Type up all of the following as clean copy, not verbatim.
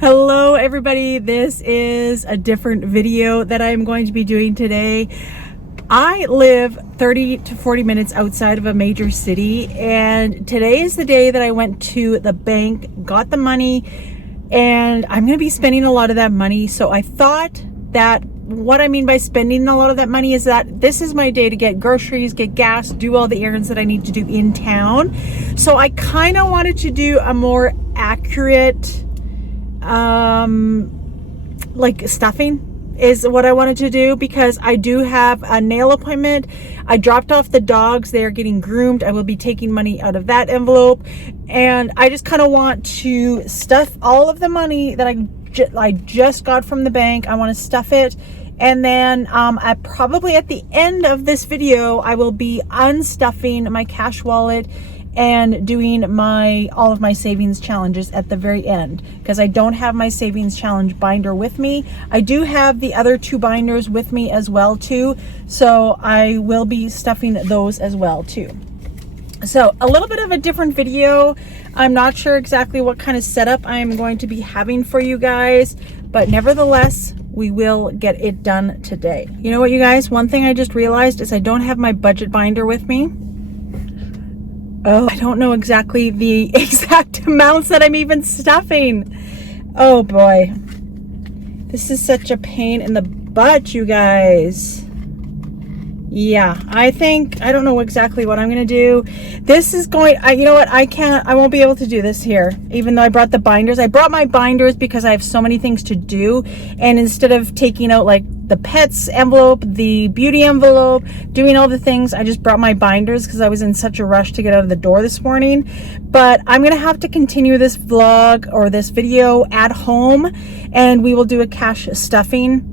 Hello everybody, this is a different video that I'm going to be doing today. I live 30 to 40 minutes outside of a major city, and today is the day that I went to the bank, got the money, and I'm going to be spending a lot of that money. So I thought that what I mean by spending a lot of that money is that this is my day to get groceries, get gas, do all the errands that I need to do in town. So I kind of wanted to do a more accurate like stuffing is what I wanted to do, because I do have a nail appointment. I dropped off the dogs, they are getting groomed. I will be taking money out of that envelope, and I just kind of want to stuff all of the money that I just got from the bank. I want to stuff it, and then I probably at the end of this video I will be unstuffing my cash wallet and doing all of my savings challenges at the very end, because I don't have my savings challenge binder with me. I do have the other two binders with me as well too, so I will be stuffing those as well too. So a little bit of a different video. I'm not sure exactly what kind of setup I'm going to be having for you guys, but nevertheless we will get it done today. You know what, you guys, one thing I just realized is I don't have my budget binder with me. Oh, I don't know exactly the exact amounts that I'm even stuffing. Oh boy. This is such a pain in the butt, you guys. Yeah, I don't know exactly what I'm going to do. This is you know what? I won't be able to do this here, even though I brought the binders. I brought my binders because I have so many things to do. And instead of taking out like the pets envelope, the beauty envelope, doing all the things, I just brought my binders because I was in such a rush to get out of the door this morning. But I'm going to have to continue this vlog or this video at home, and we will do a cash stuffing.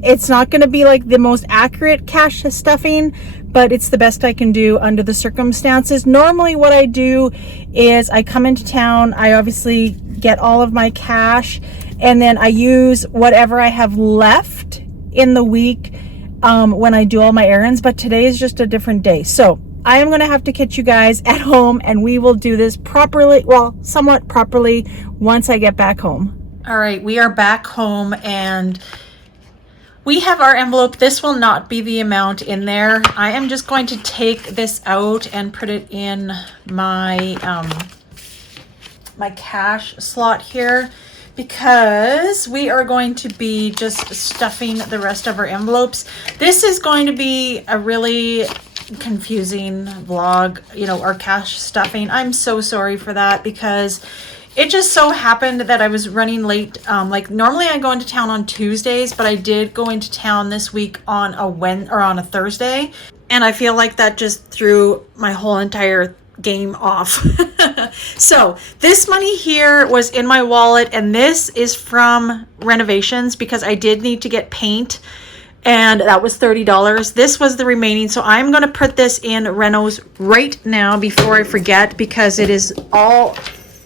It's not going to be like the most accurate cash stuffing, but it's the best I can do under the circumstances. Normally what I do is I come into town, I obviously get all of my cash, and then I use whatever I have left in the week when I do all my errands. But today is just a different day. So I am going to have to catch you guys at home, and we will do this properly, well, somewhat properly, once I get back home. All right, we are back home, and we have our envelope. This will not be the amount in there. I am just going to take this out and put it in my my cash slot here, because we are going to be just stuffing the rest of our envelopes. This is going to be a really confusing vlog, you know, our cash stuffing. I'm so sorry for that, because it just so happened that I was running late. Like normally I go into town on Tuesdays, but I did go into town this week on a Thursday, and I feel like that just threw my whole entire game off. So this money here was in my wallet, and this is from renovations because I did need to get paint, and that was $30. This was the remaining, so I'm going to put this in renos right now before I forget, because it is all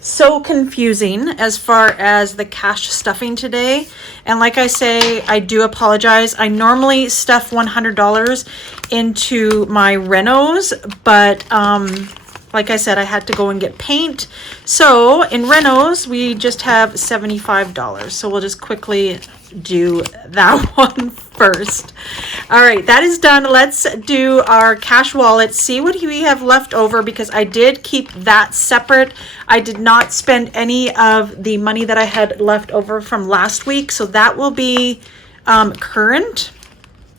so confusing as far as the cash stuffing today. And like I say, I do apologize. I normally stuff $100 into my renos, but like I said, I had to go and get paint. So in renos, we just have $75. So we'll just quickly do that one first. All right, that is done. Let's do our cash wallet, see what we have left over, because I did keep that separate. I did not spend any of the money that I had left over from last week, so that will be current.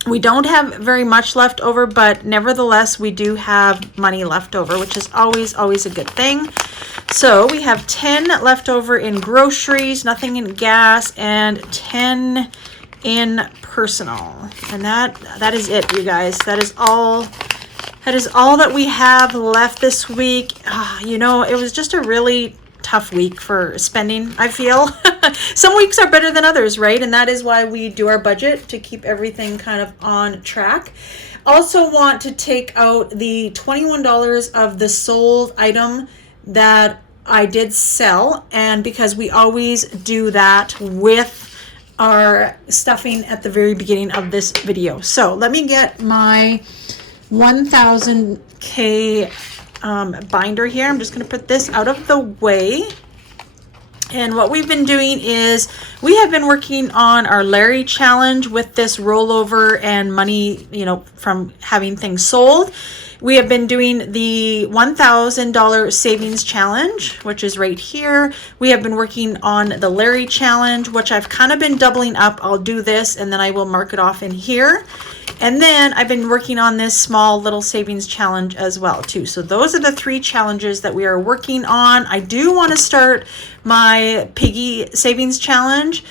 We don't have very much left over, but nevertheless, we do have money left over, which is always a good thing. So we have 10 left over in groceries, nothing in gas, and 10 in personal. And that is it, you guys. That is all that we have left this week. You know, it was just a really tough week for spending, I feel. Some weeks are better than others, right? And that is why we do our budget, to keep everything kind of on track. Also want to take out the $21 of the sold item that I did sell, and because we always do that with our stuffing at the very beginning of this video. So let me get my 1000K binder here. I'm just going to put this out of the way. And what we've been doing is we have been working on our Larry challenge with this rollover and money, you know, from having things sold. We have been doing the $1,000 savings challenge, which is right here. We have been working on the Larry challenge, which I've kind of been doubling up. I'll do this and then I will mark it off in here. And then I've been working on this small little savings challenge as well too. So those are the 3 challenges that we are working on. I do want to start my piggy savings challenge.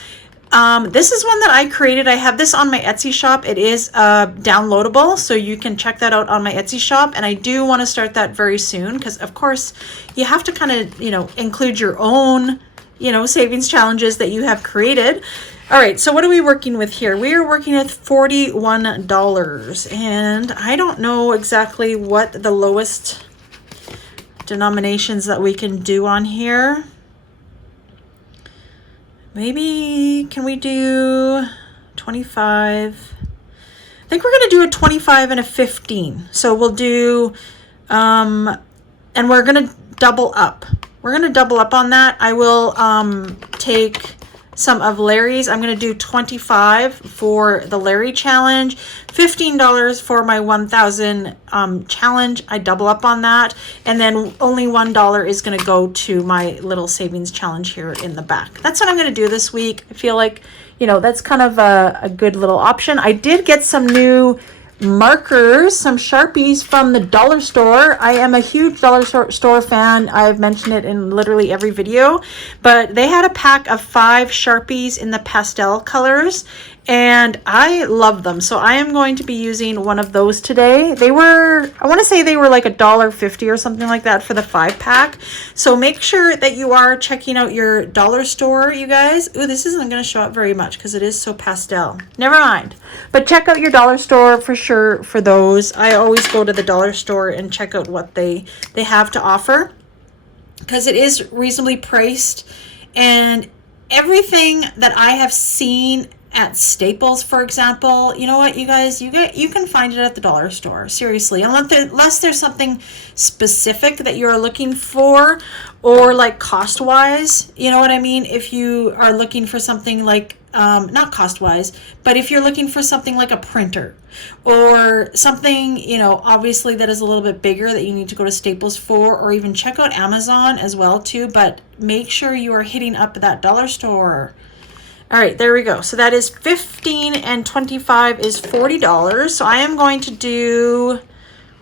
This is one that I created. I have this on my Etsy shop. It is downloadable, so you can check that out on my Etsy shop. And I do want to start that very soon because, of course, you have to kind of, you know, include your own, you know, savings challenges that you have created. All right, so what are we working with here? We are working with $41, and I don't know exactly what the lowest denominations that we can do on here. Maybe, can we do 25? I think we're going to do a 25 and a 15. So we'll do, and we're going to double up. We're going to double up on that. I will take some of Larry's. I'm going to do 25 for the Larry challenge, $15 for my 1,000 challenge. I double up on that. And then only $1 is going to go to my little savings challenge here in the back. That's what I'm going to do this week. I feel like, you know, that's kind of a good little option. I did get some new markers, some Sharpies from the dollar store. I am a huge dollar store fan. I've mentioned it in literally every video, but they had a pack of 5 Sharpies in the pastel colors and I love them. So I am going to be using one of those today. They were, I want to say they were like $1.50 or something like that for the 5-pack. So make sure that you are checking out your dollar store, you guys. Ooh, this isn't going to show up very much because it is so pastel. Never mind. But check out your dollar store for sure for those. I always go to the dollar store and check out what they have to offer because it is reasonably priced. And everything that I have seen at Staples, for example, you know what, you guys, you can find it at the dollar store. Seriously, unless there's something specific that you're looking for, or like cost wise, you know what I mean. If you are looking for something like not cost wise, but if you're looking for something like a printer or something, you know, obviously that is a little bit bigger that you need to go to Staples for, or even check out Amazon as well too. But make sure you are hitting up that dollar store. All right, there we go. So that is 15 and 25 is $40. So I am going to do,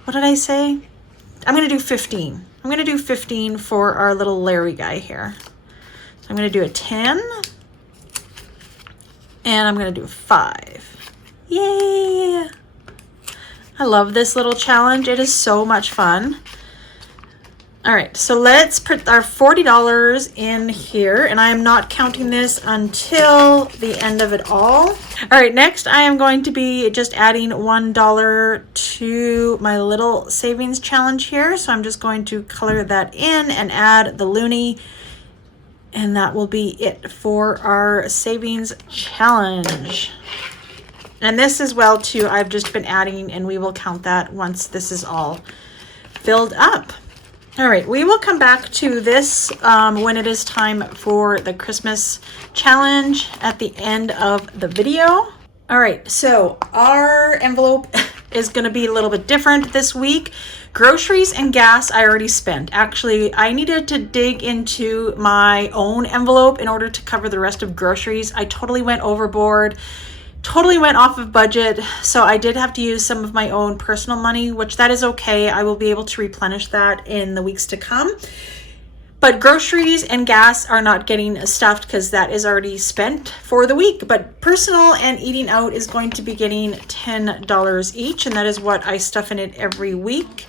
what did I say? I'm going to do 15. I'm going to do 15 for our little Larry guy here. So I'm going to do a 10 and I'm going to do 5. Yay! I love this little challenge. It is so much fun. All right, so let's put our $40 in here, and I am not counting this until the end of it all. All right, next I am going to be just adding $1 to my little savings challenge here. So I'm just going to color that in and add the loonie, and that will be it for our savings challenge. And this as well too, I've just been adding, and we will count that once this is all filled up. All right, we will come back to this when it is time for the Christmas challenge at the end of the video. All right, so our envelope is going to be a little bit different this week. Groceries and gas I already spent. Actually, I needed to dig into my own envelope in order to cover the rest of groceries. I totally went overboard. Totally went off of budget, so I did have to use some of my own personal money, which that is okay. I will be able to replenish that in the weeks to come. But groceries and gas are not getting stuffed because that is already spent for the week. But personal and eating out is going to be getting $10 each, and that is what I stuff in it every week.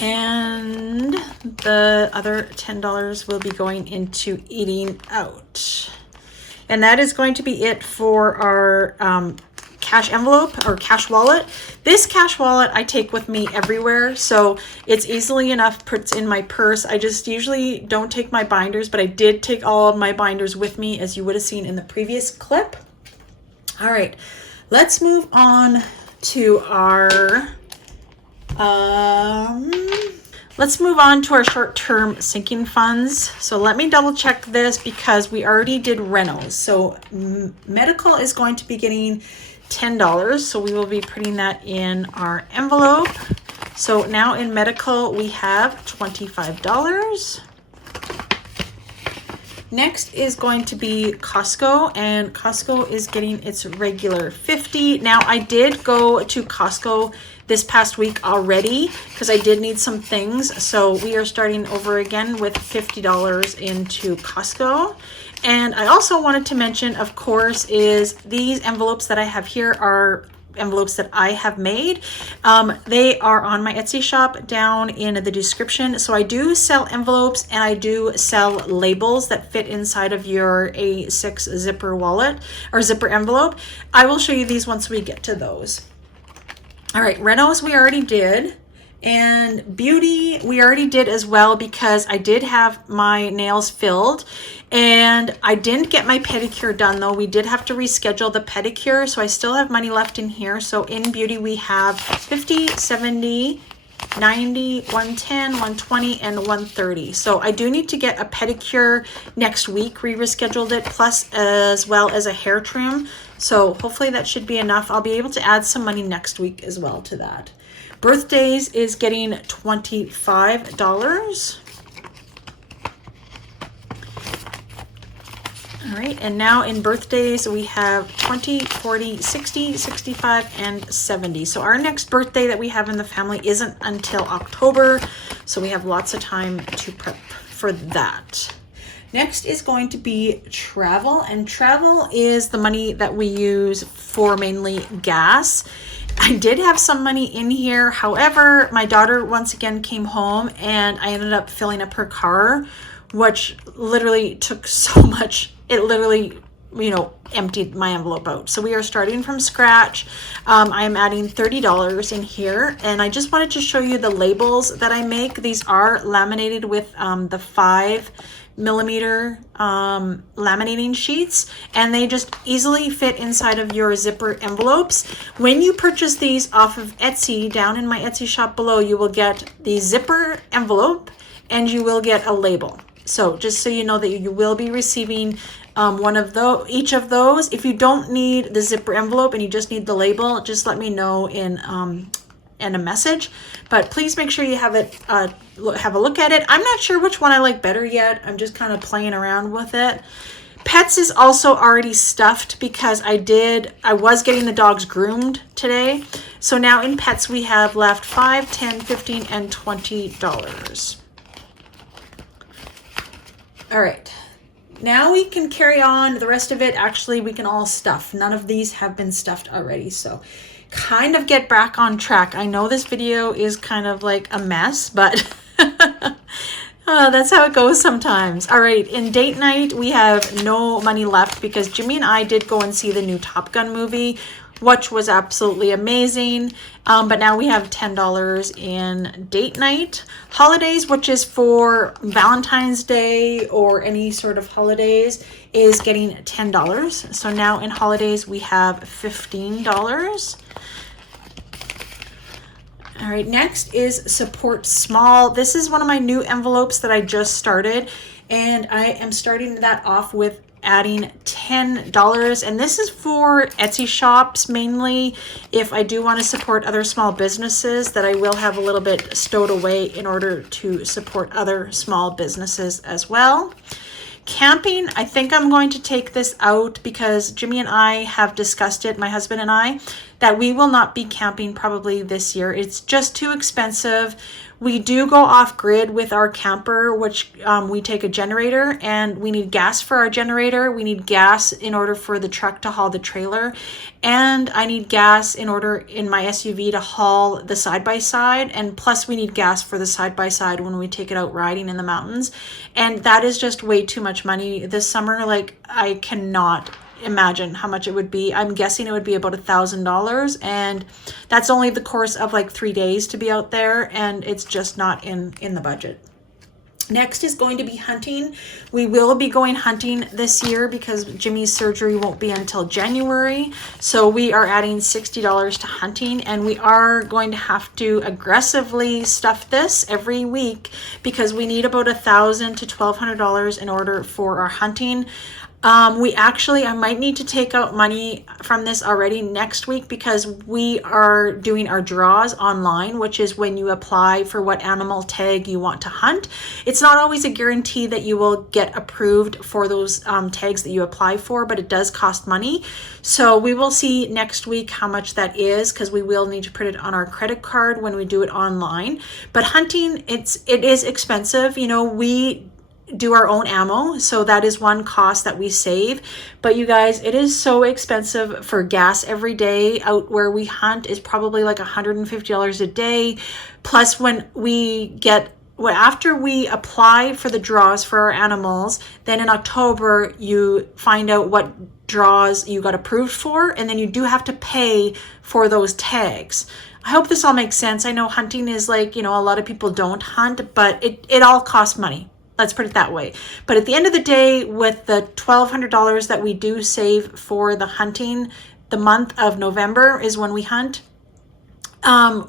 And the other $10 will be going into eating out. And that is going to be it for our cash envelope or cash wallet. This cash wallet I take with me everywhere, so it's easily enough puts in my purse. I just usually don't take my binders, but I did take all of my binders with me, as you would have seen in the previous clip. All right, let's move on to our Let's move on to our short-term sinking funds. So let me double check this because we already did rentals. So medical is going to be getting $10. So we will be putting that in our envelope. So now in medical, we have $25. Next is going to be Costco, and Costco is getting its regular $50. Now I did go to Costco this past week already because I did need some things. So we are starting over again with $50 into Costco. And I also wanted to mention, of course, is these envelopes that I have here are envelopes that I have made. They are on my Etsy shop down in the description. So I do sell envelopes and I do sell labels that fit inside of your A6 zipper wallet or zipper envelope. I will show you these once we get to those. All right, renos we already did. And beauty we already did as well because I did have my nails filled and I didn't get my pedicure done though. We did have to reschedule the pedicure, so I still have money left in here. So in beauty we have 50, 70, 90, 110, 120, and 130. So I do need to get a pedicure next week. We rescheduled it, plus as well as a hair trim. So hopefully that should be enough. I'll be able to add some money next week as well to that. Birthdays is getting $25. All right, and now in birthdays, we have 20, 40, 60, 65, and 70. So our next birthday that we have in the family isn't until October, so we have lots of time to prep for that. Next is going to be travel, and travel is the money that we use for mainly gas. I did have some money in here. However, my daughter once again came home and I ended up filling up her car, which literally took so much. It literally, emptied my envelope out. So we are starting from scratch. I am adding $30 in here. And I just wanted to show you the labels that I make. These are laminated with the 5mm laminating sheets, and they just easily fit inside of your zipper envelopes. When you purchase these off of Etsy, down in my Etsy shop below, you will get the zipper envelope and you will get a label. So just so you know that you will be receiving each of those. If you don't need the zipper envelope and you just need the label, just let me know in a message. But please make sure you have it, have a look at it. I'm not sure which one I like better yet. I'm just kind of playing around with it. Pets is also already stuffed because I was getting the dogs groomed today. So now in pets we have left $5, $10, $15, and $20. All right. Now we can carry on. The rest of it, actually, we can all stuff. None of these have been stuffed already. So kind of get back on track. I know this video is kind of like a mess, but that's how it goes sometimes. All right, in date night, we have no money left because Jimmy and I did go and see the new Top Gun movie, which was absolutely amazing. But now we have $10 in date night. Holidays, which is for Valentine's Day or any sort of holidays, is getting $10. So now in holidays, we have $15. All right, next is support small. This is one of my new envelopes that I just started, and I am starting that off with adding $10, and this is for Etsy shops mainly. If I do want to support other small businesses, that I will have a little bit stowed away in order to support other small businesses as well. Camping, I think I'm going to take this out because Jimmy and I have discussed it, my husband and I, that we will not be camping probably this year. It's just too expensive. We do go off grid with our camper, which we take a generator, and we need gas for our generator. We need gas in order for the truck to haul the trailer. And I need gas in order in my SUV to haul the side-by-side. And plus we need gas for the side-by-side when we take it out riding in the mountains. And that is just way too much money this summer. Like, I cannot imagine how much it would be. I'm guessing it would be about $1,000, and that's only the course of like 3 days to be out there, and it's just not in the budget. Next is going to be hunting. We will be going hunting this year because Jimmy's surgery won't be until January. So we are adding $60 to hunting, and we are going to have to aggressively stuff this every week because we need about $1,000 to $1,200 in order for our hunting. I might need to take out money from this already next week because we are doing our draws online, which is when you apply for what animal tag you want to hunt. It's not always a guarantee that you will get approved for those tags that you apply for, but it does cost money. So we will see next week how much that is because we will need to put it on our credit card when we do it online. But hunting, it is expensive. You know, we do our own ammo, so that is one cost that we save. But you guys, it is so expensive for gas every day out where we hunt is probably like $150 a day. Plus after we apply for the draws for our animals, then in October you find out what draws you got approved for, and then you do have to pay for those tags. I hope this all makes sense. I know hunting is like, you know, a lot of people don't hunt, but it all costs money. Let's put it that way. But at the end of the day, with the $1,200 that we do save for the hunting, the month of November is when we hunt.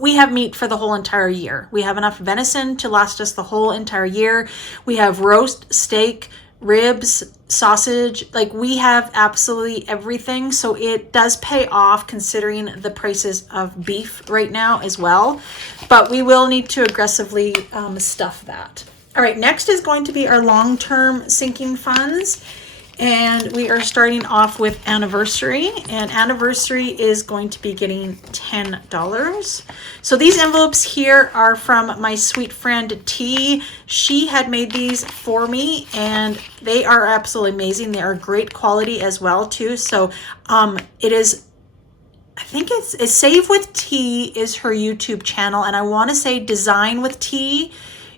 We have meat for the whole entire year. We have enough venison to last us the whole entire year. We have roast, steak, ribs, sausage. Like, we have absolutely everything. So it does pay off considering the prices of beef right now as well. But we will need to aggressively stuff that. All right, next is going to be our long-term sinking funds. And we are starting off with anniversary, and anniversary is going to be getting $10. So these envelopes here are from my sweet friend T. She had made these for me, and they are absolutely amazing. They are great quality as well too. So it is, I think it's Save with T is her YouTube channel, and I want to say Design with T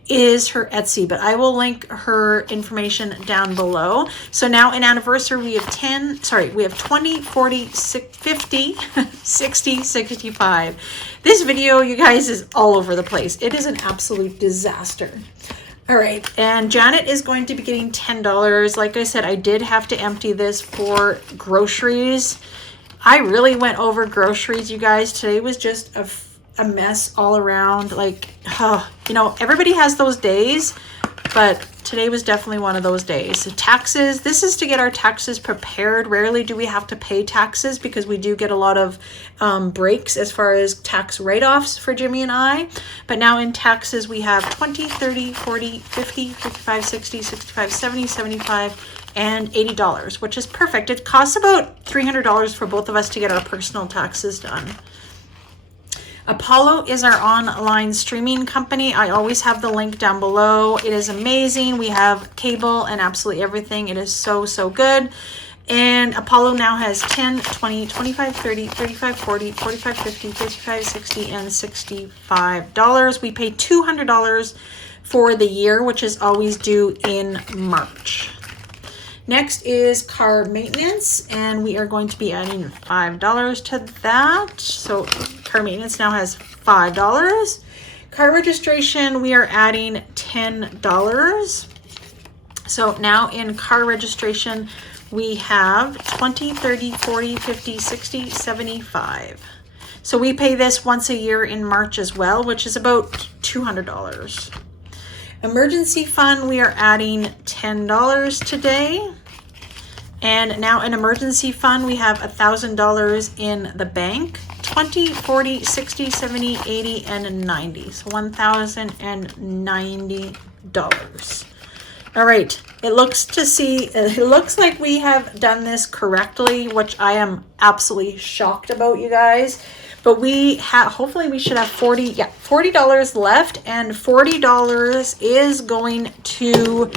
is her Etsy, but I will link her information down below. So now in anniversary, we have 20, 40, 50, 60, 65. This video, you guys, is all over the place. It is an absolute disaster. All right, and Janet is going to be getting $10. Like I said, I did have to empty this for groceries. I really went over groceries, you guys. Today was just a mess all around. Like, you know, everybody has those days, but today was definitely one of those days. So taxes, this is to get our taxes prepared. Rarely do we have to pay taxes because we do get a lot of breaks as far as tax write-offs for Jimmy and I. But now in taxes, we have 20, 30, 40, 50, 55, 60, 65, 70, 75, and $80, which is perfect. It costs about $300 for both of us to get our personal taxes done. Apollo is our online streaming company. I always have the link down below. It is amazing. We have cable and absolutely everything. It is so, so good. And Apollo now has 10, 20, 25, 30, 35, 40, 45, 50, 55, 60, and $65. We pay $200 for the year, which is always due in March. Next is car maintenance, and we are going to be adding $5 to that. So car maintenance now has $5. Car registration, we are adding $10. So now in car registration, we have 20, 30, 40, 50, 60, 75. So we pay this once a year in March as well, which is about $200. Emergency fund, we are adding $10 today. And now in emergency fund, we have $1,000 in the bank. 20, 40, 60, 70, 80, and 90. So $1,090. All right, it looks like we have done this correctly, which I am absolutely shocked about, you guys. But we have, hopefully we should have $40 left, and $40 is going to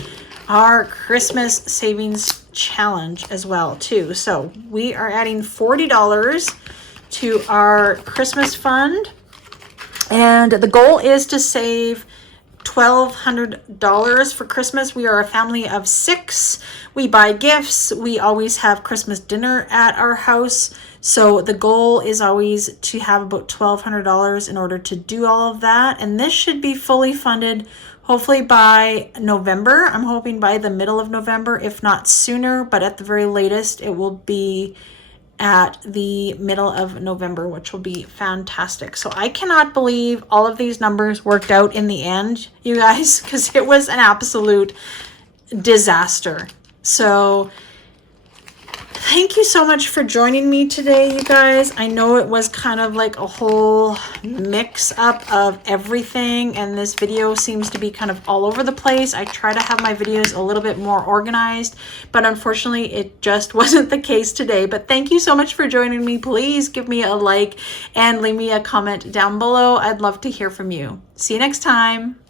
our Christmas savings challenge as well too. So we are adding $40 to our Christmas fund, and the goal is to save $1,200 for Christmas. We are a family of 6. We buy gifts. We always have Christmas dinner at our house. So the goal is always to have about $1,200 in order to do all of that. And this should be fully funded hopefully by November. I'm hoping by the middle of November, if not sooner, but at the very latest, it will be at the middle of November, which will be fantastic. So I cannot believe all of these numbers worked out in the end, you guys, because it was an absolute disaster. So thank you so much for joining me today, you guys. I know it was kind of like a whole mix up of everything, and this video seems to be kind of all over the place. I try to have my videos a little bit more organized, but unfortunately it just wasn't the case today. But thank you so much for joining me. Please give me a like and leave me a comment down below. I'd love to hear from you. See you next time.